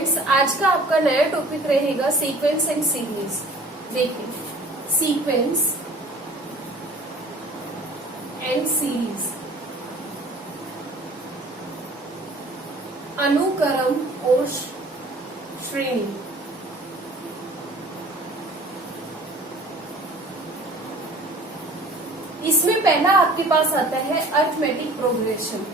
Friends, आज का आपका नया टॉपिक रहेगा सीक्वेंस एंड सीरीज। देखिए, सीक्वेंस एंड सीरीज, अनुक्रम और श्रेणी। इसमें पहला आपके पास आता है अरिथमेटिक प्रोग्रेशन।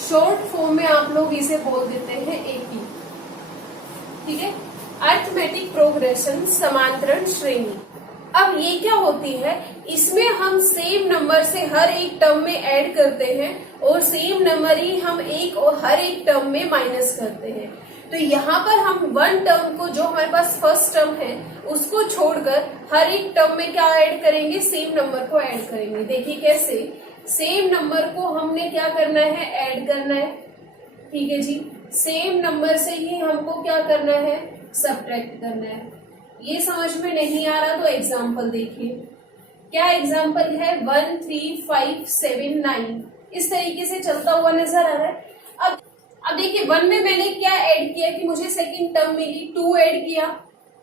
शॉर्ट फॉर्म में आप लोग इसे बोल देते हैं एपी। ठीक है, अरिथमेटिक प्रोग्रेशन, समांतरण श्रेणी। अब ये क्या होती है, इसमें हम सेम नंबर से हर एक टर्म में ऐड करते हैं और सेम नंबर ही हम हर एक टर्म में माइनस करते हैं। तो यहाँ पर हम वन टर्म को, जो हमारे पास फर्स्ट टर्म है, उसको छोड़कर हर एक टर्म में क्या ऐड करेंगे, सेम नंबर को ऐड करेंगे। देखिए कैसे, सेम नंबर को हमने क्या करना है, ऐड करना है। ठीक है जी, सेम नंबर से ही हमको क्या करना है, सब्ट्रैक्ट करना है। ये समझ में नहीं आ रहा तो एग्जाम्पल देखिए। क्या एग्जाम्पल है, 1 3 5 7 9, इस तरीके से चलता हुआ नजर आ रहा है। अब देखिए, 1 में मैंने क्या ऐड किया कि मुझे सेकंड टर्म मिली, 2 ऐड किया,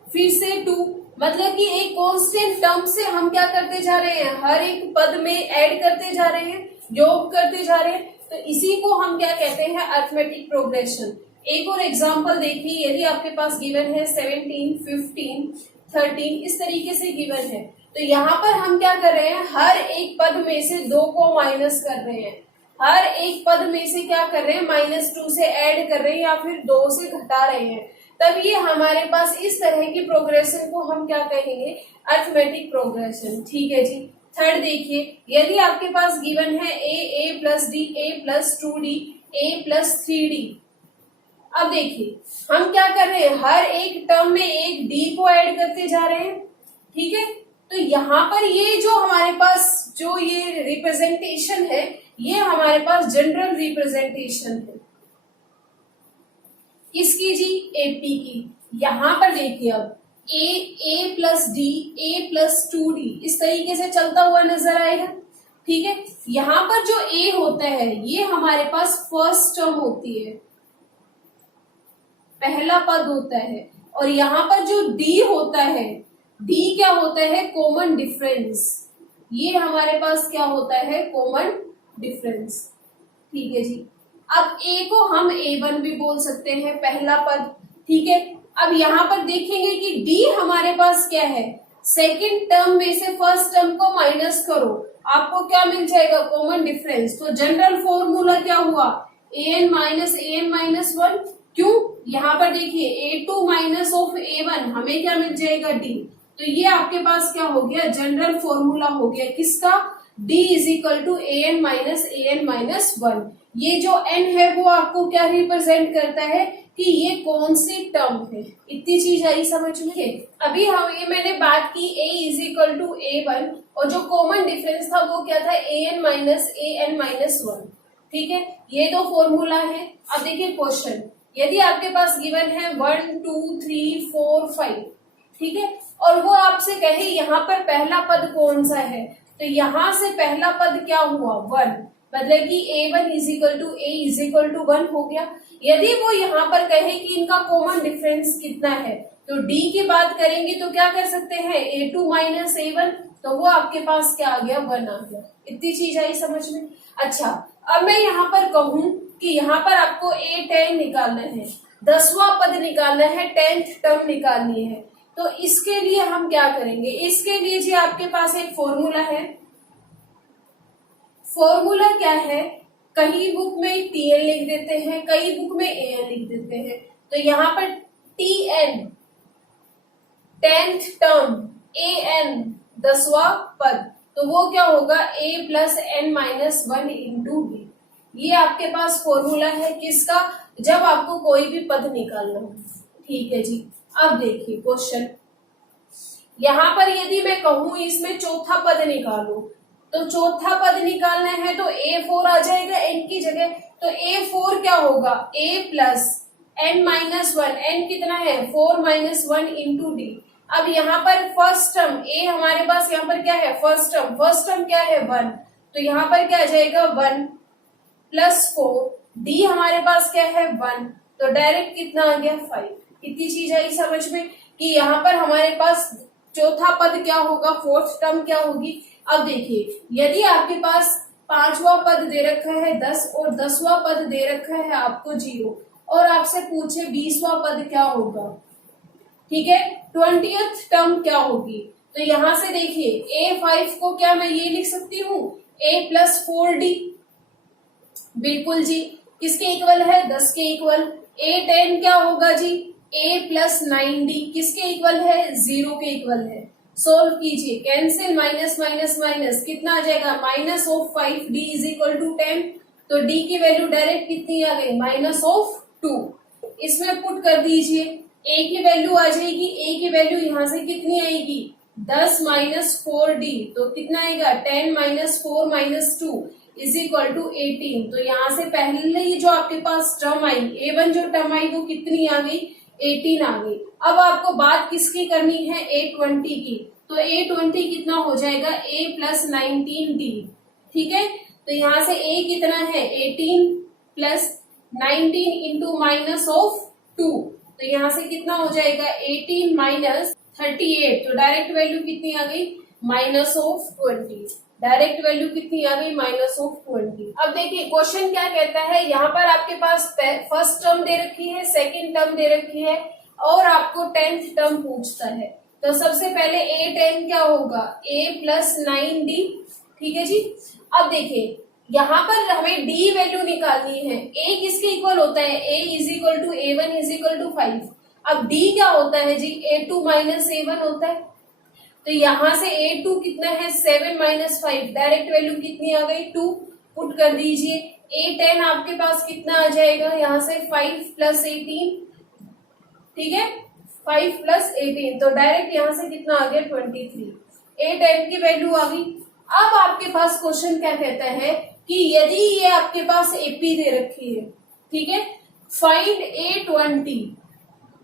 फिर से 2, मतलब कि एक कांस्टेंट टर्म से हम क्या करते जा रहे हैं, हर एक पद में ऐड करते जा रहे हैं, योग करते जा रहे हैं। तो इसी को हम क्या कहते हैं, अरिथमेटिक प्रोग्रेशन। एक और एग्जांपल देखिए, यदि आपके पास गिवन है 17 15 13, इस तरीके से गिवन है, तो यहाँ पर हम क्या कर रहे हैं, हर एक पद में से 2 को माइनस कर रहे हैं, हर एक पद में से क्या कर रहे हैं, -2 से ऐड कर रहे हैं या फिर 2 से घटा रहे हैं। तब ये हमारे पास इस तरह की प्रोग्रेशन को हम क्या कहेंगे, अरिथमेटिक प्रोग्रेशन। ठीक है जी। थर्ड देखिए, यदि आपके पास गिवन है a plus D, a plus 2d, a plus 3d। अब देखिए, हम क्या कर रहे हैं, हर एक टर्म में एक d को ऐड करते जा रहे हैं। ठीक है, तो यहाँ पर ये जो हमारे पास जो ये रिप्रेजेंटेशन है, ये हमारे पास जनरल रिप्रेजेंटेशन है किसकी जी, एपी की। यहाँ पर देखिए, अब a plus D, a plus 2d, इस तरीके से चलता हुआ नजर आएगा। ठीक है, यहाँ पर जो a होता है, ये हमारे पास फर्स्ट टर्म होती है, पहला पद होता है, और यहाँ पर जो d होता है, d क्या होता है, कॉमन डिफरेंस। ये हमारे पास क्या होता है, कॉमन डिफरेंस। ठीक है जी। अब a को हम a1 भी बोल सकते हैं, पहला पद। ठीक है, अब यहाँ पर देखेंगे कि d हमारे पास क्या है, सेकंड टर्म में से फर्स्ट टर्म को माइनस करो, आपको क्या मिल जाएगा, कॉमन डिफरेंस। तो जनरल फॉर्मूला क्या हुआ, an माइनस 1। क्यों, यहाँ पर देखिए a2 माइनस ऑफ a1, हमें क्या मिल जाएगा, d। तो ये आपके पास क्या हो गया, जनरल फॉर्मूला हो गया किसका, d is equal to an minus 1। ये जो n है वो आपको क्या रिप्रेजेंट करता है कि ये कौन सी टर्म है। इतनी चीज आई समझ में। अभी हम ये मैंने बात की a is equal to a1, और जो कॉमन डिफरेंस था वो क्या था, an माइनस 1। ठीक है, ये दो फॉर्मूला है। अब देखिए क्वेश्चन, यदि आपके पास गिवन है 1 2 3 4 5, ठीक है, और वो आपसे कहे यहाँ पर पहला पद कौन सा है, तो यहाँ से पहला पद क्या हुआ, 1, मतलब कि a1 is equal to a is equal to 1 हो गया। यदि वो यहाँ पर कहे कि इनका कॉमन डिफरेंस कितना है, तो d की बात करेंगे तो क्या कर सकते हैं, a2 माइनस a1, तो वो आपके पास क्या आ गया, 1 आ गया। इतनी चीज आई समझ में। अच्छा, अब मैं यहाँ पर कहूं कि यहाँ पर आपको a10 निकालना है, 10वां पद निकालना है, 10th टर्म निकालनी है, तो इसके लिए हम क्या करेंगे, इसके लिए जी आपके पास एक फॉर्मूला है। फॉर्मूला क्या है, कहीं बुक में tn लिख देते हैं, कई बुक में an लिख देते हैं। तो यहाँ पर tn 10th टर्म, an 10वां पद, तो वो क्या होगा, a plus n minus 1 into d। ये आपके पास फॉर्मूला है किसका, जब आपको कोई भी पद निकालना हो। ठीक है जी। अब देखिए क्वेश्चन, यहाँ पर यदि मैं कहूं इसमें चौथा पद निकालो, तो चौथा पद निकालना है तो a4 आ जाएगा n की जगह। तो a4 क्या होगा, a plus n minus 1, n कितना है, 4 माइनस 1 इंटू डी। अब यहाँ पर फर्स्ट टर्म ए हमारे पास यहाँ पर क्या है, फर्स्ट टर्म क्या है 1, तो यहाँ पर क्या आ जाएगा 1 प्लस 4, डी हमारे पास क्या है 1, तो डायरेक्ट कितना आ गया 5। कितनी चीज आई समझ में कि यहाँ पर हमारे पास चौथा पद क्या होगा, फोर्थ टर्म क्या होगी। अब देखिए यदि आपके पास पांचवा पद दे रखा है 10 और 10वां पद दे रखा है आपको 0 और आपसे पूछे 20वां पद क्या होगा, ठीक है, 20th टर्म क्या होगी, तो यहां से देखिए A5 को क्या मैं ये लिख सकती हूँ A प्लस 4D, बिल्कुल जी, किसके इक्वल है 10 के इक्वल। A10 क्या होगा जी A प्लस 9D, किसके इक्वल है 0 के इक्वल है। सोल्व कीजिए, कैंसिल, माइनस माइनस माइनस कितना आ जाएगा minus of 5D is equal to 10, तो D की वैल्यू डायरेक्ट कितनी आ गई माइनस ऑफ 2। इसमें पुट कर दीजिए, A की वैल्यू आ जाएगी, A की वैल्यू यहाँ से कितनी आएगी 10 माइनस 4D, तो कितना आएगा 10 minus 4 minus 2 is equal to 18। तो यहाँ से पहले ही जो आपके पास टर्म आई A1 जो टर्म आई वो कितनी आ गई 18 आ गई। अब आपको बात किसकी करनी है A20 की, तो A20 कितना हो जाएगा A प्लस 19D, ठीक है, तो यहाँ से A कितना है 18 प्लस 19 इंटू माइनस ऑफ 2, तो यहाँ से कितना हो जाएगा 18 माइनस 38, तो डायरेक्ट वैल्यू कितनी आ गई माइनस ऑफ 20, डायरेक्ट वैल्यू कितनी आ गई माइनस ऑफ 20। अब देखिए क्वेश्चन क्या कहता है, यहाँ पर आपके पास फर्स्ट टर्म दे रखी है, सेकंड टर्म दे रखी है और आपको 10th टर्म पूछता है। तो सबसे पहले A10 क्या होगा A प्लस 9D, ठीक है जी। अब देखिए यहाँ पर हमें D वैल्यू निकालनी है, A किसके इक्वल होता है A is equal to A1 is equal to 5। अब D क्या होता है जी A2 माइनस A1 होता है, तो यहाँ से A2 कितना है 7 माइनस 5, डायरेक्ट वैल्यू कितनी आ गई 2, पुट कर दीजिए। A10 आपके पास कितना आ जाएगा यहाँ से 5 प्लस 18, ठीक है 5 प्लस 18, तो डायरेक्ट यहाँ से कितना आ गया 23, A10 की वैल्यू आ गई। अब आपके पास क्वेश्चन क्या कहता है कि यदि ये आपके पास AP दे रखी है, ठीक है, फाइंड A20,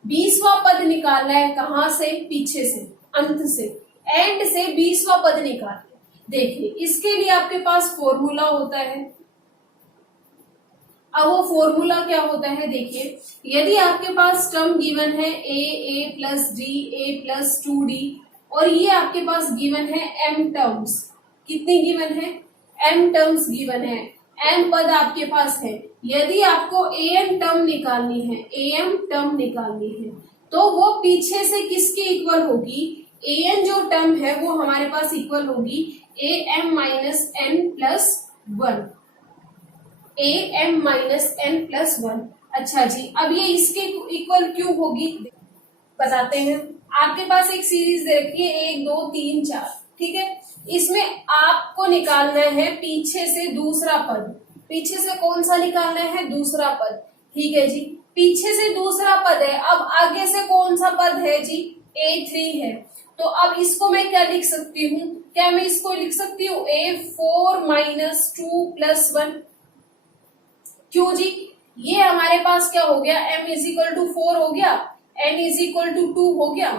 20वां पद निकालना है, कहां से पीछे से अंत से एंड से 20वां पद निकाल। देखिए इसके लिए आपके पास फॉर्मूला होता है। अब वो फॉर्मूला क्या होता है देखिए, यदि आपके पास टर्म गिवन है A plus D A plus 2D और ये आपके पास गिवन है M टर्म्स, कितनी गिवन है M टर्म्स गिवन है, M पद आपके पास है। यदि आपको AM टर्म निकालनी है, AM टर्म निकालनी है तो वो पीछे से किसके इक्वल होगी, AN जो टर्म है वो हमारे पास इक्वल होगी AM minus N plus 1, AM minus N plus 1। अच्छा जी, अब ये इसके इक्वल क्यों होगी बताते हैं। आपके पास एक सीरीज दे रखी है 1 2 3 4, ठीक है, इसमें आपको निकालना है पीछे से दूसरा पद। पीछे से कौन सा निकालना है दूसरा पद, ठीक है जी, पीछे से दूसरा पद है। अब आगे से कौन सा पद है जी A3 है, तो अब इसको मैं क्या लिख सकती हूँ, क्या मैं इसको लिख सकती हूँ A4 माइनस 2 प्लस 1, क्यों जी, ये हमारे पास क्या हो गया M इज इक्वल टू 4 हो गया, N इज इक्वल टू 2 हो गया,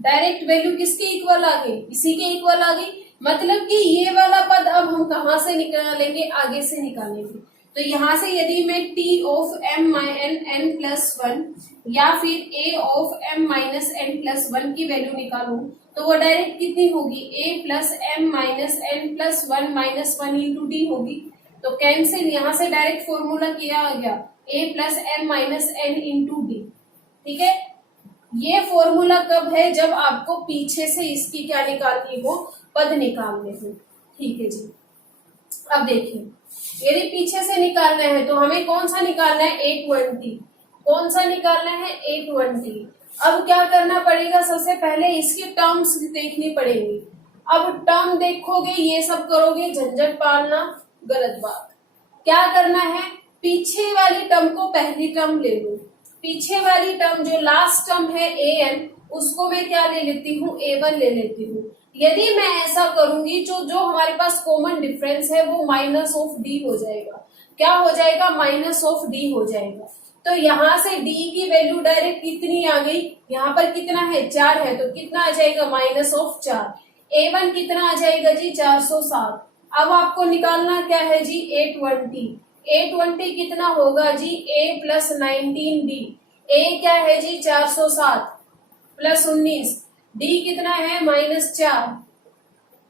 डायरेक्ट वैल्यू किसके इक्वल आ गई, इसी के इक्वल आ गई। मतलब कि ये वाला पद अब हम कहां से निकालेंगे, आगे से निकालेंगे। तो यहां से यदि मैं T of M N plus 1 या फिर A of M minus N plus 1 की वैल्यू निकालूं तो वो डायरेक्ट कितनी होगी A plus M minus N plus 1 minus 1 into D होगी। तो कैंसिल, यहाँ से डायरेक्ट फॉर्मूला किया आ गया A plus M minus N into D, ठीक है। ये फॉर्मूला कब है, जब आपको पीछे से इसकी क्या निकालनी हो, पद निकालने हो, ठीक है जी। अब देखिए यदि पीछे से निकालना है तो हमें कौन सा निकालना है A20, कौन सा निकालना है A20। अब क्या करना पड़ेगा, सबसे पहले इसकी टर्म्स देखनी पड़ेगी। अब टर्म देखोगे ये सब करोगे झंझट पालना गलत बात। क्या करना है, पीछे वाली टर्म को पहली टर्म ले लो, पीछे वाली टर्म जो लास्ट टर्म है AN उसको मैं क्या ले लेती हूँ A1 ले लेती हूँ। यदि मैं ऐसा करूंगी जो हमारे पास कॉमन डिफरेंस है वो माइनस ऑफ डी हो जाएगा। क्या हो जाएगा, माइनस ऑफ डी हो जाएगा। तो यहाँ से डी की वैल्यू डायरेक्ट कितनी आ गई, यहाँ पर कितना है 4 है, तो कितना आ जाएगा -4। A1 कितना आ जाएगा जी 407। अब आपको निकालना क्या है जी 820। 820 कितना होगा जी A + 19D। A क्या है जी 407 + 19, D कितना है -4।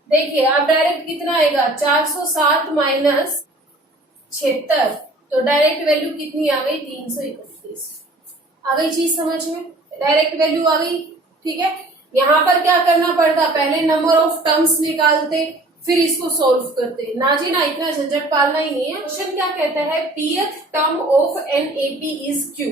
देखिए अब डायरेक्ट कितना आएगा 407 - 76, तो डायरेक्ट वैल्यू कितनी आ गई 331। आ गई चीज समझ में, डायरेक्ट वैल्यू आ गई। ठीक है, यहाँ पर क्या करना पड़ता, पहले नंबर ऑफ टर्म्स निकालते फिर इसको सोल्व करते। ना जी ना, इतना झंझट पालना ही नहीं है। क्वेश्चन क्या कहता है, pth term of an AP is Q.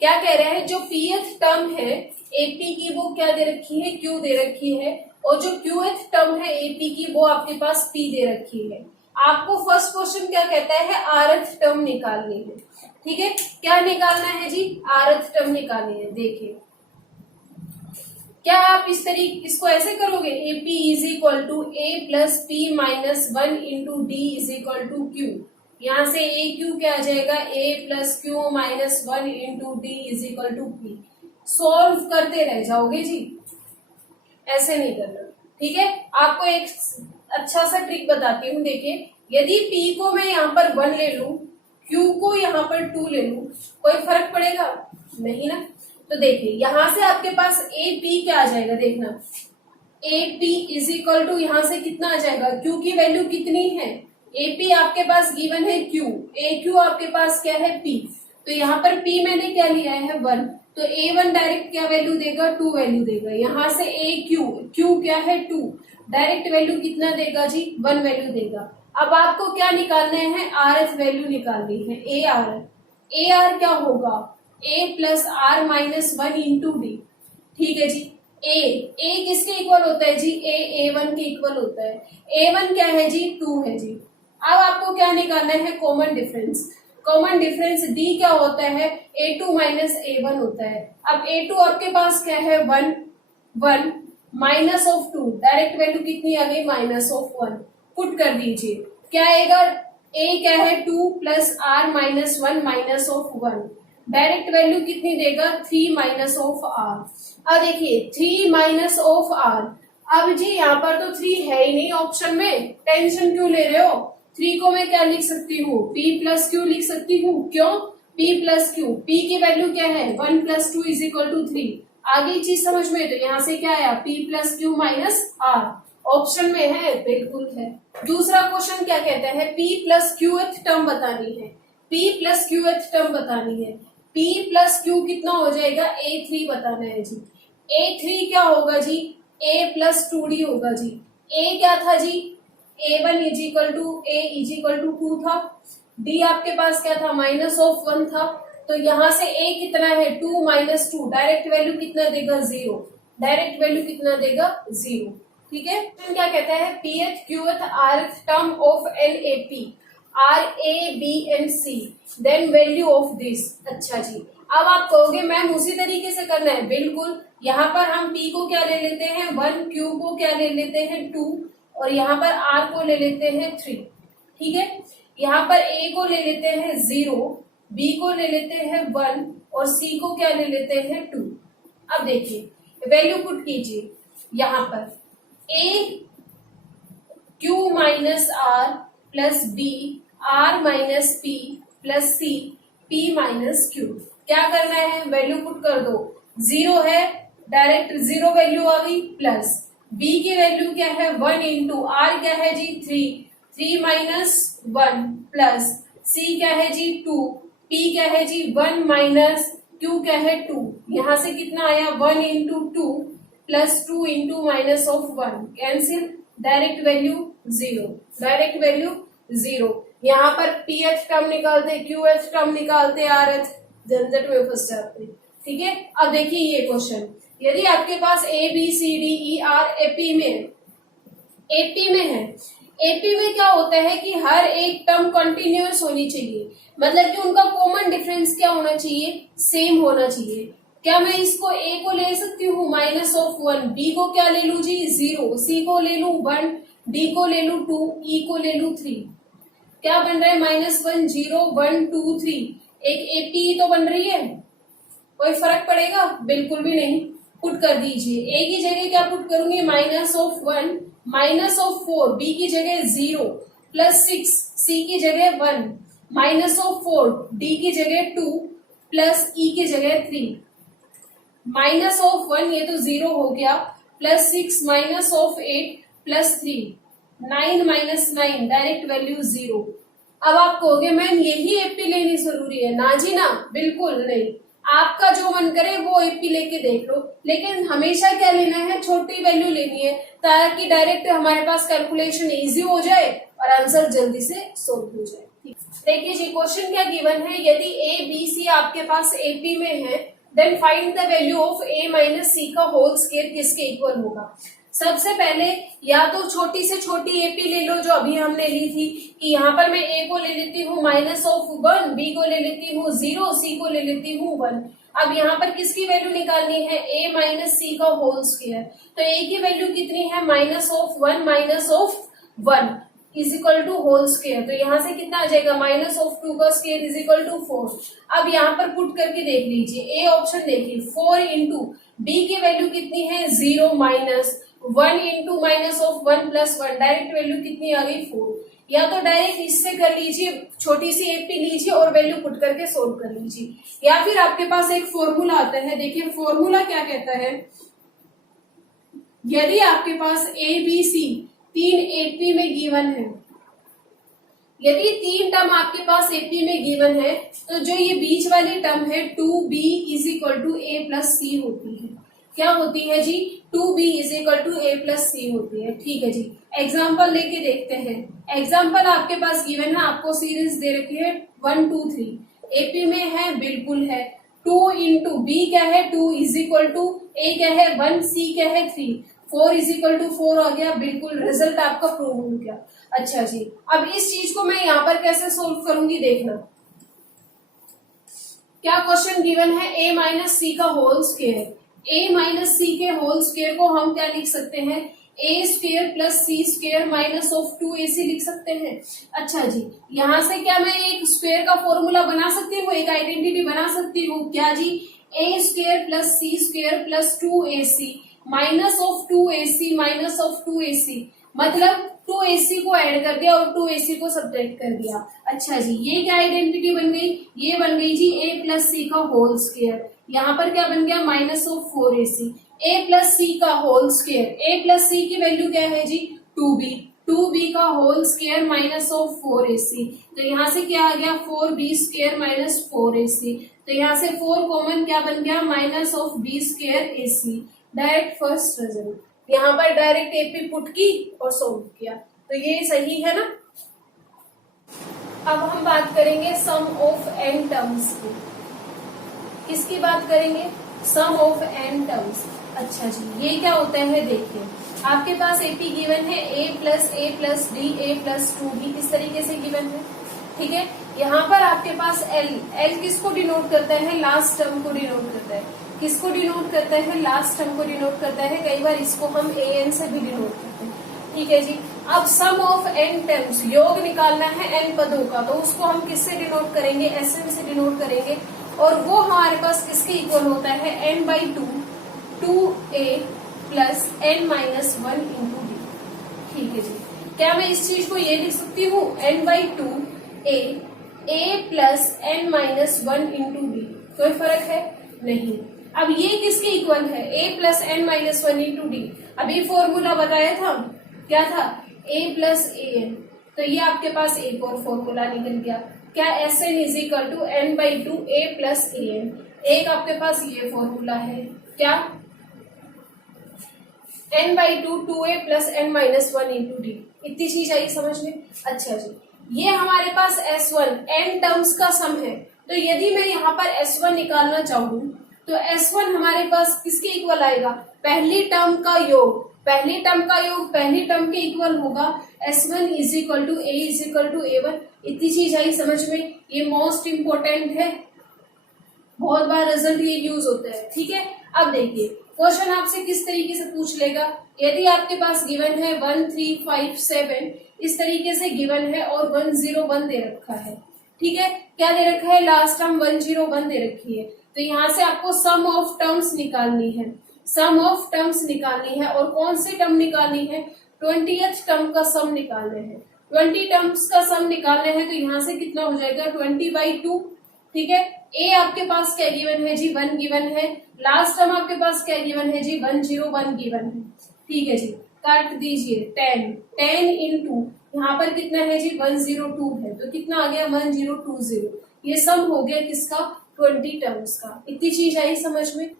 क्या कह रहे हैं, जो pth टर्म है एपी की वो क्या दे रखी है, क्यू दे रखी है, और जो qth टर्म है एपी की वो आपके पास p दे रखी है। आपको फर्स्ट क्वेश्चन क्या कहता है, rth टर्म निकालनी है। ठीक है, क्या निकालना है जी, rth टर्म निकालनी है। देखिए क्या आप इस तरीके इसको ऐसे करोगे, AP is equal to A + P - 1 into D is equal to Q। यहाँ से AQ क्या आ जाएगा, A + Q - 1 into D is equal to P। Solve करते रह जाओगे जी, ऐसे नहीं करना। ठीक है, आपको एक अच्छा सा ट्रिक बताती हूँ। देखिए यदि P को मैं यहाँ पर 1 ले लूं, Q को यहाँ पर 2 ले लूं, कोई फर्क पड़ेगा नहीं ना। तो देखिए यहां से आपके पास AP क्या आ जाएगा, देखना AP इज इक्वल टू यहाँ से कितना आ जाएगा, Q की वैल्यू कितनी है, AP आपके पास गिवन है Q, AQ आपके पास क्या है P। तो यहाँ पर P मैंने क्या लिया है 1, तो A1 डायरेक्ट क्या वैल्यू देगा 2 वैल्यू देगा। यहाँ से Q क्या है 2, डायरेक्ट वैल्यू कितना देगा जी 1 वैल्यू देगा। अब आपको क्या निकालना है, rth वैल्यू निकालनी है, AR क्या होगा, A + R - 1 इंटू D। ठीक है जी, A किसके इक्वल होता है जी, A1 के इक्वल होता है। A1 क्या है जी 2 है जी। अब आपको क्या निकालना है, common difference. Common difference D क्या होता है, A2 - A1 होता है। अब A2 आपके पास क्या है 1 -2, डायरेक्ट वैल्यू कितनी आ गई -1। पुट कर दीजिए, क्या आएगा, A क्या है 2 + R - 1 -1, डायरेक्ट वैल्यू कितनी देगा 3 -R। अब देखिए 3 -R। अब जी यहाँ पर तो 3 है ही नहीं ऑप्शन में, टेंशन क्यों ले रहे हो। 3 को मैं क्या लिख सकती हूँ, P + Q लिख सकती हूँ। क्यों, P + Q, P की वैल्यू क्या है 1 + 2 इज इक्वल टू 3। आगे चीज समझ में, तो यहाँ से क्या आया P + Q - R, ऑप्शन में है, बिल्कुल है। दूसरा क्वेश्चन क्या कहता है, P + Qth टर्म बतानी है, P + Qth टर्म बतानी है। P + Q कितना हो जाएगा, A3 बताना है जी। A3 क्या होगा जी, A + 2D होगा जी। A क्या था जी, A1 is equal to A is equal to 2 था। D आपके पास क्या था -1 था। तो यहाँ से A कितना है 2 - 2, डायरेक्ट वैल्यू कितना देगा 0, डायरेक्ट वैल्यू कितना देगा 0। ठीक है, क्या कहता है, pth qth rth term of an AP R A B and C, then value of this. अच्छा जी, अब आप कहोगे मैम उसी तरीके से करना है, बिल्कुल। यहाँ पर हम P को क्या ले लेते हैं 1, Q को क्या ले लेते हैं 2, और यहाँ पर R को ले लेते हैं 3। ठीक है, यहाँ पर A को ले लेते हैं 0, B को ले लेते हैं 1, और C को क्या ले लेते हैं 2। अब देखिए वैल्यू पुट कीजिए, यहाँ पर A Q - R + B R - P + C P - Q। क्या करना है, वैल्यू पुट कर दो। 0 है, डायरेक्ट 0 वैल्यू आ गई, प्लस B की वैल्यू क्या है 1 इंटू R क्या है जी 3 -1, प्लस C क्या है जी 2, P क्या है जी 1 माइनस Q क्या है 2। यहाँ से कितना आया 1 into 2 + 2 into -1, cancel, direct value 0, direct value 0। यहाँ पर pth टर्म निकालते, qth टर्म निकालते, rth, झंझट में फंस जाते। ठीक है, अब देखिए ये क्वेश्चन, यदि आपके पास A B C D E R AP में है, AP में क्या होता है कि हर एक टर्म कंटिन्यूअस होनी चाहिए, मतलब कि उनका कॉमन डिफरेंस क्या होना चाहिए, सेम होना चाहिए। क्या मैं इसको A को ले सकती हूँ -1, B को क्या ले लू जी 0, C को ले लू 1, D को ले लू 2, E को ले लू 3। क्या बन रहा है -1 0 1 2 3। एक एपी तो बन रही है, कोई फर्क पड़ेगा? बिल्कुल भी नहीं। पुट कर दीजिए, ए की जगह क्या पुट करूंगी, -1 -4, बी की जगह 0 +6, सी की जगह 1 -4, डी की जगह 2 प्लस ई की जगह 3। -1 ये तो 0 हो गया, +6 -8 +3, 9 -9 डायरेक्ट वैल्यू 0। अब आप कहोगे मैम यही एपी लेनी जरूरी है? ना जी ना, बिल्कुल नहीं। आपका जो मन करे वो एपी लेके देख लो, लेकिन हमेशा क्या लेना है, छोटी वैल्यू लेनी है, ताकि डायरेक्ट हमारे पास कैलकुलेशन इजी हो जाए और आंसर जल्दी से सोल्व हो जाए। देखिए जी, क्वेश्चन क्या गिवन है, यदि ए बी सी आपके पास एपी में है, then find the value of a minus c का होल स्क्वायर किसके इक्वल होगा। सबसे पहले या तो छोटी से छोटी एपी ले लो जो अभी हमने ली थी, कि यहाँ पर मैं ए को ले लेती हूँ -1, बी को ले लेती हूँ 0, सी को ले लेती हूँ 1। अब यहाँ पर किसकी वैल्यू निकालनी है, ए माइनस सी का होल स्क्वायर। तो ए की वैल्यू कितनी है, -1 is equal to whole square. तो यहाँ से कितना आ जाएगा, -2 का स्क्वायर इज इक्वल टू 4। अब यहाँ पर पुट करके देख लीजिए, ए ऑप्शन देखिए, 4 इंटू बी की वैल्यू कितनी है, 0 -1 इंटू -1 + 1, डायरेक्ट वैल्यू कितनी आ गई, 4। या तो डायरेक्ट इससे कर लीजिए, छोटी सी एपी लीजिए और वैल्यू पुट करके सोल्व कर लीजिए, या फिर आपके पास एक फॉर्मूला आता है। देखिए फॉर्मूला क्या कहता है, यदि आपके पास ए बी सी 3 एपी में गिवन है, यदि 3 टर्म आपके पास एपी में गिवन है, तो जो ये बीच वाली टर्म है 2b is equal to a plus c होती है। क्या होती है जी, 2b is equal to a plus c होती है। ठीक है जी, एग्जाम्पल लेके देखते हैं। एग्जाम्पल आपके पास गिवन है, आपको सीरीज दे रखी है 1 2 3, एपी में है, बिल्कुल है। 2 इंटू बी क्या है, 2 इज इक्वल टू ए क्या है 1, सी क्या है 3, 4 इज इक्वल टू 4 आ गया, बिल्कुल रिजल्ट आपका प्रूव हो गया। अच्छा जी, अब इस चीज को मैं यहाँ पर कैसे सोल्व करूंगी, देखना। क्या क्वेश्चन गिवन है, ए माइनस सी का होल स्क्वायर। ए माइनस सी के होल स्क्वायर को हम क्या लिख सकते हैं, ए स्क्वायर प्लस सी स्क्वायर -2ac लिख सकते हैं। अच्छा जी, यहाँ से क्या मैं एक स्क्वायर का फॉर्मूला बना सकती हूँ, एक आइडेंटिटी बना सकती हूँ, क्या जी, ए स्क्वायर प्लस सी स्क्वायर प्लस 2ac -2ac मतलब 2ac को ऐड कर दिया और 2ac को सब्ट्रैक्ट कर दिया। अच्छा जी, ये क्या आइडेंटिटी बन गई, ये बन गई जी a प्लस सी का होल स्क्वायर। यहाँ पर क्या बन गया, -4ac, a प्लस सी का होल स्क्वायर। a प्लस सी की वैल्यू क्या है जी, 2b का होल स्क्वायर -4ac। तो यहाँ से क्या आ गया, 4b स्क्वायर -4ac। तो यहाँ से 4 कॉमन क्या बन गया, -b²ac। डायरेक्ट फर्स्ट रिजल्ट, यहाँ पर डायरेक्ट एपी पुट की और सोल्व किया, तो ये सही है ना। अब हम बात करेंगे सम ऑफ n टर्म्स की। किसकी बात करेंगे, सम ऑफ n टर्म्स। अच्छा जी, ये क्या होता है, देखिए आपके पास एपी गिवन है a plus d a plus 2b, इस तरीके से गिवन है। ठीक है, यहाँ पर आपके पास l किसको डिनोट करता है, लास्ट टर्म को डिनोट करता है। किसको डिनोट करता है, लास्ट टर्म को डिनोट करता है। कई बार इसको हम an से भी डिनोट करते हैं। ठीक है जी, अब सम ऑफ n टर्म्स, योग निकालना है n पदों का, तो उसको हम किससे डिनोट करेंगे, sn से डिनोट करेंगे। और वो हमारे पास किसके इक्वल होता है, n/2 2a plus n-1 into d। ठीक है जी, क्या मैं इस चीज को ये लिख सकती हूँ, n/2 a plus n-1 into d। कोई फर्क है नहीं। अब ये किसके इक्वल है, a plus n-1 into D. अभी फॉर्मूला बताया था, क्या था, a प्लस an। तो ये आपके पास एक और फॉर्मूला निकल गया, क्या, Sn is equal to n/2 a plus an। एक आपके पास ये फॉर्मूला है, क्या, n/2 2a plus n-1 into D. इतनी चीज आई समझ में। अच्छा जी, ये हमारे पास S1 n टर्म्स का सम है। तो यदि मैं यहाँ पर S1 निकालना चाहूँ, तो S1 हमारे पास किसके इक्वल आएगा, पहली टर्म का योग। पहली टर्म का योग पहली टर्म के इक्वल होगा, S1 is equal to a is equal to a1। इतनी चीज आई समझ में, ये मोस्ट इंपोर्टेंट है, बहुत बार रिजल्ट ये यूज होता है। ठीक है, अब देखिए क्वेश्चन आपसे किस तरीके से पूछ लेगा, यदि आपके पास गिवन है 1 3 5 7 इस तरीके से गिवन है और 1 0 1 दे रखा है। ठीक है, क्या दे रखा है, लास्ट टर्म 101 दे रखी है, तो यहाँ से आपको सम ऑफ टर्म्स निकालनी है, सम ऑफ टर्म्स निकालनी है, और कौन सी टर्म निकालनी है, 20th टर्म का सम निकालने हैं, 20 टर्म्स का सम निकालने हैं, तो यहाँ से कितना हो जाएगा 20/2, ठीक है। ए आपके पास क्या गिवन है जी, 1 गिवन है, लास्ट टर्म आपके पास क्या गिवन है जी, 101 गिवन है, ठीक है जी, काट दीजिए 10 इंटू यहाँ पर कितना है जी 102 है, तो कितना आ गया 1020, ये सम हो गया किसका, 20 टर्म्स का। इतनी चीज आई समझ में।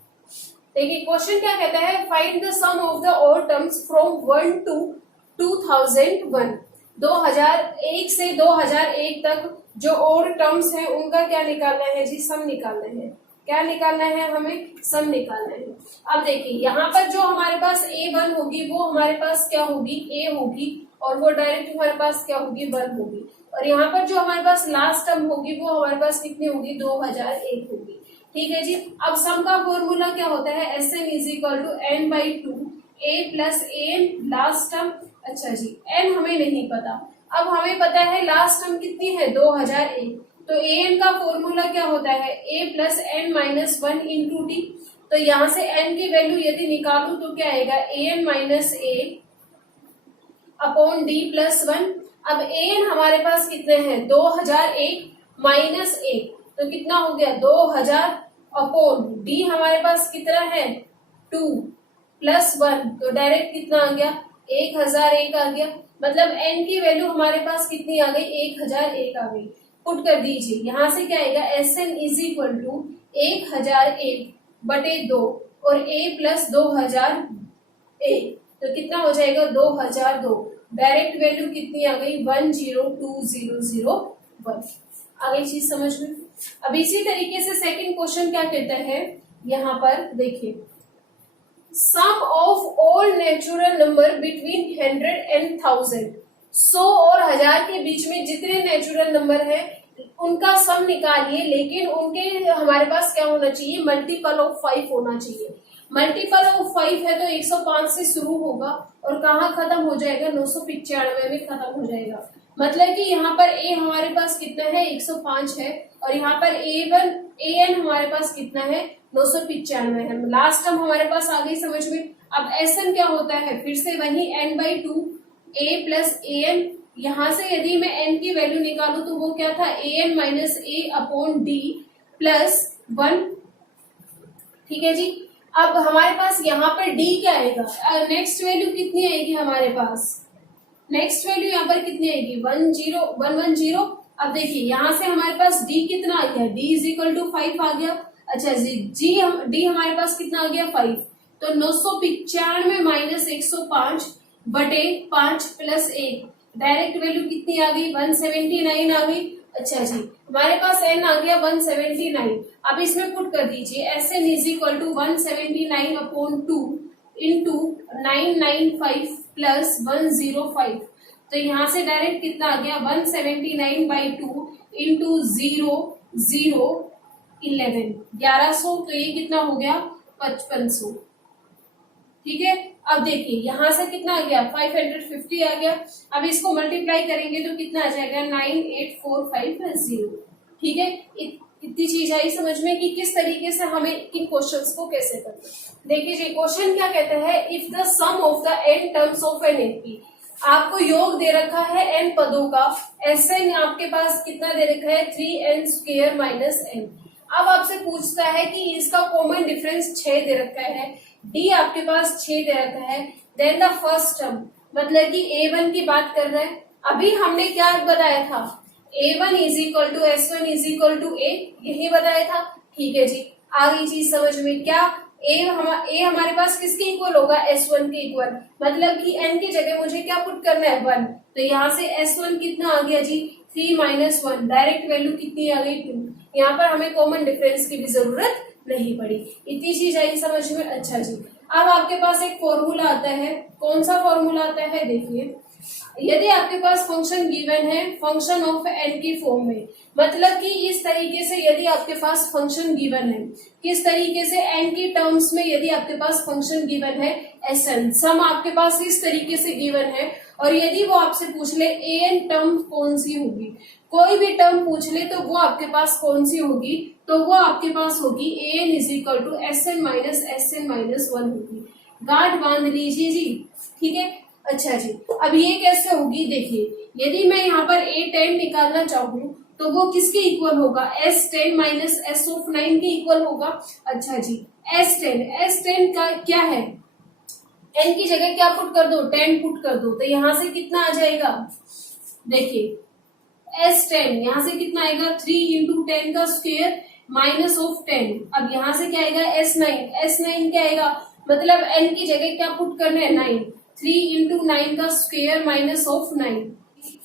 देखिए क्वेश्चन क्या कहता है, find the sum of the odd terms from 1 to 2001, 2001 से 2001 तक जो ऑड टर्म्स हैं उनका क्या निकालना है जी, सम निकालना है, क्या निकालना है, हमें सम निकालना है। अब देखिए यहाँ पर जो हमारे पास A1 होगी वो हमारे पास क्या होगी, A होगी, और वो डायरेक्ट हमारे पास क्या होगी, 1 होगी, और यहाँ पर जो हमारे पास लास्ट टर्म होगी वो हमारे पास कितनी होगी, 2001 होगी, ठीक है जी। अब सम का फॉर्मूला क्या होता है, Sn is equal to n/2 a plus an last term, अच्छा जी n हमें नहीं पता, अब हमें पता है लास्ट टर्म कितनी है 2001, तो an का फॉर्मूला क्या होता है, a plus n minus 1 into D, तो यहाँ से n की वैल्यू यदि निकालू तो क्या आएगा, an minus a upon D plus 1। अब an हमारे पास कितने हैं 2001 माइनस 1, तो कितना हो गया 2000 अपॉन डी हमारे पास कितना है 2 प्लस 1, तो डायरेक्ट कितना आ गया 1001 आ गया, मतलब n की वैल्यू हमारे पास कितनी आ गई 1001 आ गई। पुट कर दीजिए, यहाँ से क्या आएगा Sn इज इक्वल टू 1001/2 और a प्लस 2001, तो कितना हो जाएगा 2002, डायरेक्ट वैल्यू कितनी आ गई 102001, आ गई चीज समझ में। अब इसी तरीके से सेकंड क्वेश्चन क्या कहता है, यहाँ पर देखिए, sum of all natural number between 100 and 1000, 100 और 1000 के बीच में जितने नेचुरल नंबर है उनका सम निकालिए, लेकिन उनके हमारे पास क्या होना चाहिए, मल्टीपल ऑफ 5 होना चाहिए। मल्टीपल ऑफ 5 है तो 105 से शुरू होगा और कहाँ खत्म हो जाएगा, 995 में खत्म हो जाएगा, मतलब कि यहाँ पर a हमारे पास कितना है 105 है, और यहाँ पर an हमारे पास कितना है 995 है, लास्ट टर्म हमारे पास आ गई समझ में। अब Sn क्या होता है, फिर से वही n/2 a प्लस an, यहाँ से यदि मैं n की वैल्यू निकालू तो वो क्या था an minus a upon D plus 1, ठीक है जी। अब हमारे पास यहाँ पर d क्या आएगा, नेक्स्ट वैल्यू कितनी आएगी हमारे पास, नेक्स्ट वैल्यू यहाँ पर कितनी आएगी 10110। अब देखिए यहाँ से हमारे पास d कितना आ गया, d इज इक्वल टू 5 आ गया, अच्छा जी d हमारे पास कितना आ गया 5, तो 995 माइनस 105/5 प्लस 1, डायरेक्ट वैल्यू कितनी आ गई 179 आ गई, अच्छा जी हमारे पास n आ गया 179। अब इसमें पुट कर दीजिए Sn is equal to 179/2 into 995 plus 105, तो यहाँ से डायरेक्ट कितना आ गया 179/2 इंटू 1100, तो ये कितना हो गया 5500, ठीक है। अब देखिए यहाँ से कितना आ गया 550 आ गया, अब इसको मल्टीप्लाई करेंगे तो कितना आ जाएगा 98450, ठीक है। इतनी चीज आई समझ में कि किस तरीके से हमें इन क्वेश्चंस को कैसे करना है। देखिए जी क्वेश्चन क्या कहता है, if the sum of the n terms of an AP, आपको योग दे रखा है n पदों का, Sn आपके पास कितना दे रखा है 3n² माइनस n। अब आपसे पूछता है कि इसका कॉमन डिफरेंस 6 दे रखा है, d आपके पास 6 दे रखा है, देन द फर्स्ट टर्म, मतलब कि a1 की बात कर रहे हैं। अभी हमने क्या बताया था, a1 is equal to S1 is equal to a, यही बताया था, ठीक है जी। आ गई चीज समझ में, क्या a हमारे पास किसके इक्वल होगा S1 के इक्वल, मतलब कि n की जगह मुझे क्या पुट करना है 1, तो यहाँ से S1 कितना आ गया जी 3 माइनस 1, डायरेक्ट वैल्यू कितनी आ गई 2, यहाँ पर हमें कॉमन डिफरेंस की भी जरूरत नहीं पड़ी। इतनी चीज आई समझ में, अच्छा जी। अब आपके पास एक फॉर्मूला आता है, कौन सा फॉर्मूला आता है, देखिए यदि आपके पास फंक्शन गिवन है फंक्शन ऑफ n की फॉर्म में, मतलब कि इस तरीके से यदि आपके पास फंक्शन गिवन है, किस तरीके से n की टर्म्स में यदि आपके पास फंक्शन गिवन है Sn, सम आपके पास इस तरीके से गिवन है, और यदि वो आपसे पूछ ले an टर्म कौन सी होगी, कोई भी टर्म पूछ ले तो वो आपके पास कौन सी होगी, तो वो आपके पास होगी an is equal to Sn minus Sn-1 होगी। गांठ बांध लीजिए जी, ठीक है। अच्छा जी, अब ये कैसे होगी देखिए, यदि मैं यहाँ पर a10 निकालना चाहूँ तो वो किसके इक्वल होगा, S10 माइनस S9 के इक्वल होगा। अच्छा जी, S10 का क्या है, n की जगह क्या पुट कर दो, 10 पुट कर दो, तो यहां से कितना आ जाएगा, देखिए S10 यहां से कितना आएगा, 3 इंटू 10 का स्क्वायर माइनस ऑफ 10। अब यहां से क्या आएगा, S9 क्या आएगा, मतलब n की जगह क्या पुट करना है, 9, 3 इंटू 9 का स्क्वायर माइनस ऑफ 9।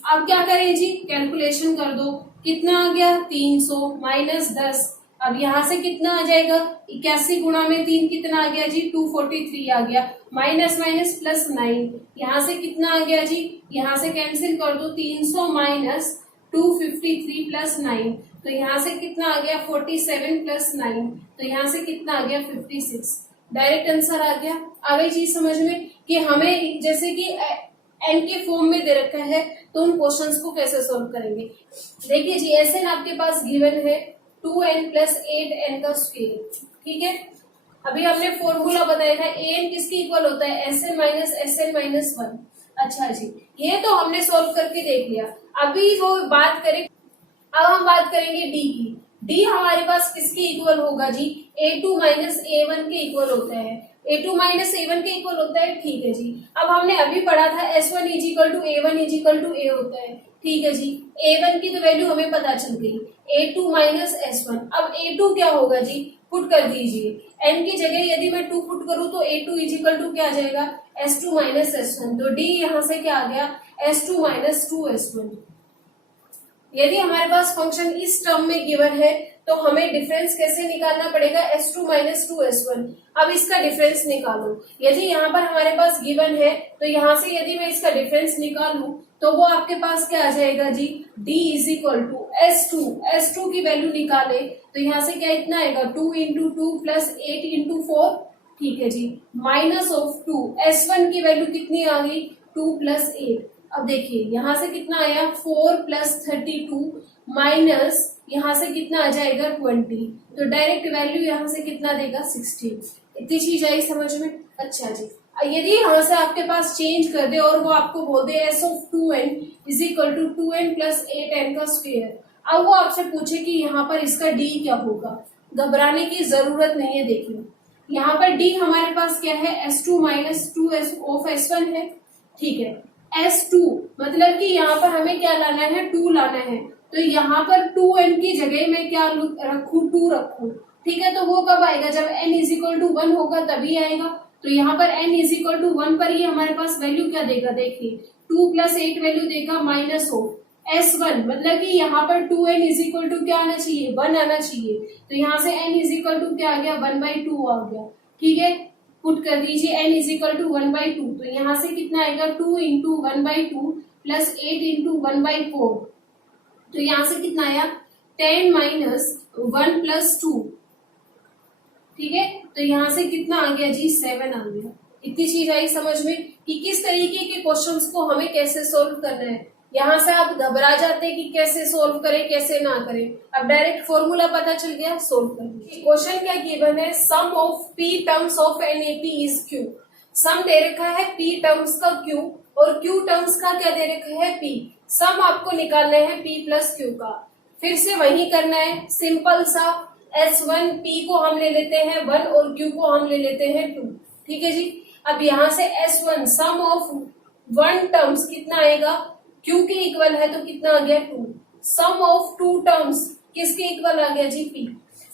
अब क्या करें जी, कैलकुलेशन कर दो, कितना आ गया 300 माइनस 10। अब यहाँ से कितना आ जाएगा, 81 गुणा में 3 कितना आ गया जी, 243 आ गया, माइनस माइनस प्लस 9। यहाँ से कितना आ गया जी, यहाँ से कैंसिल कर दो, 300 माइनस 253 प्लस 9, तो यहाँ से कितना आ गया 47 प्लस 9, तो यहाँ से कितना आ गया 56। डायरेक्ट आंसर आ गया। आ गई चीज समझ में कि हमें जैसे कि एन के फॉर्म में दे रखा है तो उन क्वेश्चंस को कैसे सोल्व करेंगे। देखिए जी, Sn आपके पास गिवन है 2n प्लस 8n का स्क्वायर, ठीक है। अभी हमने फॉर्मूला बताया था an किसके इक्वल होता है, Sn माइनस Sn-1। अच्छा जी, ये तो हमने सोल्व करके देख लिया। अभी वो बात करें, अब हम बात करेंगे डी की। डी हमारे पास किसके इक्वल होगा जी, a2 माइनस a1 के इक्वल होता है। a2 माइनस a1 के इक्वल होता है, ठीक है जी। अब हमने अभी पढ़ा था S1 is equal to a1 is equal to a होता है, ठीक है जी। a1 की तो वैल्यू हमें पता चल गई, a2 माइनस S1। अब a2 क्या होगा जी, पुट कर दीजिए, n की जगह यदि मैं 2 पुट करूं तो a2 इज इक्वल टू क्या आ जाएगा, S2 माइनस S1। तो d यहाँ से क्या आ गया, S2 माइनस 2S1। यदि हमारे पास फंक्शन इस टर्म में गिवन है तो हमें डिफरेंस कैसे निकालना पड़ेगा, S2 माइनस 2S1। अब इसका डिफरेंस निकालो, यदि यहाँ पर हमारे पास गिवन है तो यहाँ से यदि मैं इसका डिफरेंस निकालूं तो वो आपके पास क्या आ जाएगा जी, D is equal to S2 की वैल्यू निकाले तो यहाँ से क्या इतना आएगा, 2 इंटू 2 प्लस 8 इंटू 4, ठीक है जी, माइनस ऑफ 2। S1 की वैल्यू कितनी आ गई, 2 प्लस 8। अब देखिए यहाँ से कितना आया, 4 प्लस 32 माइनस यहाँ से कितना आ जाएगा 20, तो डायरेक्ट वैल्यू यहाँ से कितना देगा 16। इतनी चीज आई समझ में। अच्छा जी, यदि यहाँ से आपके पास चेंज कर दे और वो आपको बोल दे S of 2n is equal to 2n plus 8n का स्क्वायर, अब वो आपसे पूछे कि यहाँ पर इसका D क्या होगा, घबराने की जरूरत नहीं है। देखिए यहाँ पर D हमारे पास क्या है, S2 माइनस 2 ऑफ S1 है, ठीक है। S2 मतलब कि यहाँ पर हमें क्या लाना है, 2 लाना है, तो यहाँ पर 2n की जगह मैं क्या रखूं, 2 रखूं, ठीक है। तो वो कब आएगा, जब n इज इक्वल टू 1 होगा तभी आएगा। तो यहाँ पर n इज इक्वल टू 1 पर ही हमारे पास वैल्यू क्या देगा, देखिए 2 प्लस 8 वैल्यू देगा माइनस ऑफ S1, मतलब कि यहाँ पर 2n इज इक्वल टू क्या आना चाहिए, 1 आना चाहिए। तो यहाँ से n इज इक्वल टू क्या आ गया, 1/2 आ गया, ठीक है। पुट कर दीजिए n इज इक्वल टू 1/2, तो यहाँ से कितना आएगा, 2 इंटू 1/2 प्लस 8 इंटू 1/4, तो यहाँ से कितना आया 10 माइनस 1 प्लस 2, ठीक है। तो यहाँ से कितना आ गया जी, 7 आ गया। इतनी चीज आई समझ में कि किस तरीके के क्वेश्चंस को हमें कैसे सोल्व करना है। यहाँ से आप घबरा जाते हैं कि कैसे सोल्व करें कैसे ना करें, अब डायरेक्ट फॉर्मूला पता चल गया, सोल्व कर दिए। क्वेश्चन क्या गिवन है, sum of p terms of NAP is q। Sum दे रखा है p टर्म्स का q और q टर्म्स का क्या दे रखा है p। सम आपको निकालना है p प्लस q का, फिर से वही करना है, सिंपल सा। S1 p को हम ले लेते हैं 1 और q को हम ले लेते हैं 2, ठीक है जी। अब यहाँ से S1 सम ऑफ 1 टर्म्स कितना आएगा, q के इक्वल है तो कितना आ गया 2। सम ऑफ 2 टर्म्स किसके इक्वल आ गया जी, p।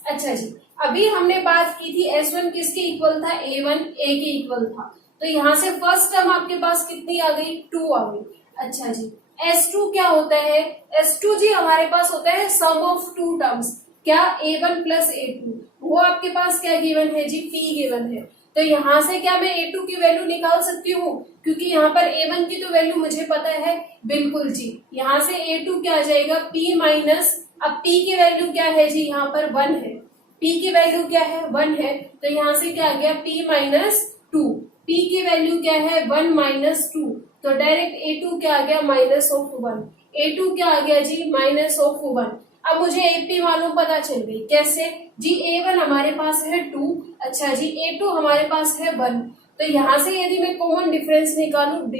अच्छा जी, अभी हमने बात की थी S1 किसके इक्वल था, A1 a के इक्वल था, तो यहाँ से फर्स्ट टर्म आपके पास कितनी आ गई, 2 आ गई। अच्छा जी, S2 क्या होता है, S2 जी हमारे पास होता है सम ऑफ 2 टर्म्स, क्या A1 प्लस A2, वो आपके पास क्या गिवन है जी, P गिवन है। तो यहाँ से क्या मैं A2 की वैल्यू निकाल सकती हूँ, क्योंकि यहाँ पर A1 की तो वैल्यू मुझे पता है, बिल्कुल जी। यहाँ से A2 क्या आ जाएगा, P माइनस, अब P की वैल्यू क्या है जी, यहाँ पर 1 है, P की वैल्यू क्या है 1 है, तो यहाँ से क्या आ गया P माइनस 2, P की वैल्यू क्या है 1 माइनस 2, तो डायरेक्ट A2 क्या आ गया -1, A2 क्या आ गया जी -1। अब मुझे AP मालूम पता चल गई, कैसे जी? A1 हमारे पास है 2, अच्छा जी A2 हमारे पास है 1, तो यहाँ से यदि मैं कॉमन डिफरेंस निकालू D,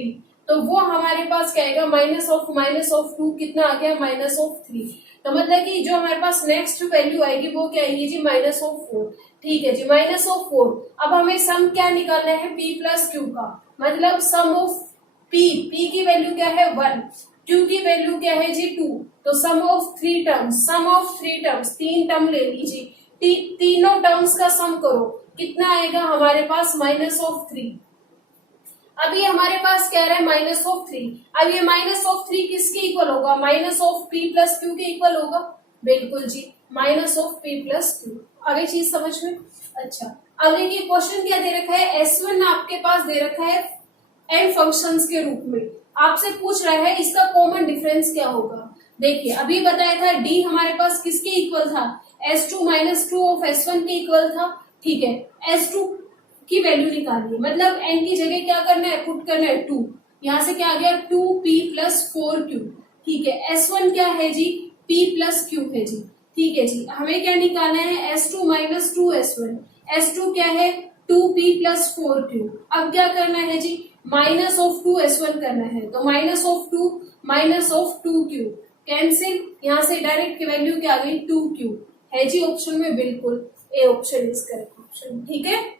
तो वो हमारे पास क्या आएगा -2 कितना आ गया -3। तो मतलब कि जो हमारे पास नेक्स्ट वैल्यू आएगी वो क्या आएगी जी -4। ठीक है जी -4। अब हमें सम क्या निकालना है P प्लस Q का, मतलब सम ऑफ P की वैल्यू क्या है 1, Q की वैल्यू क्या है जी 2, तो सम ऑफ 3 टर्म्स 3 टर्म ले लीजिए, तीनों टर्म्स का सम करो, कितना आएगा हमारे पास -3। अब ये हमारे पास क्या रहा है -3। अब ये -3 किसके इक्वल होगा? -P प्लस Q के इक्वल होगा, बिल्कुल जी -P प्लस Q। आगे चीज समझ में? अच्छा, अब देखिए क्वेश्चन क्या दे रखा है, S1 आपके पास दे रखा है n फंक्शंस के रूप में, आपसे पूछ रहा है इसका कॉमन डिफरेंस क्या होगा। देखिए अभी बताया था D हमारे पास किसके इक्वल था, S2 - 2 ऑफ S1 के इक्वल था। ठीक है, S2 की वैल्यू निकालनी है, मतलब n की जगह क्या करना है, पुट करना है 2, यहाँ से क्या आ गया 2P प्लस 4Q। ठीक है, S1 क्या है जी P प्लस Q है जी। ठीक है जी, हमें क्या निकालना है S2 - 2 S1, S2 क्या है 2P प्लस 4Q। अब क्या करना है जी -2 S1 करना है, तो -2 कैंसिल, यहाँ से डायरेक्ट वैल्यू क्या आ गई 2Q है जी ऑप्शन में, बिल्कुल A option is correct option. ठीक है।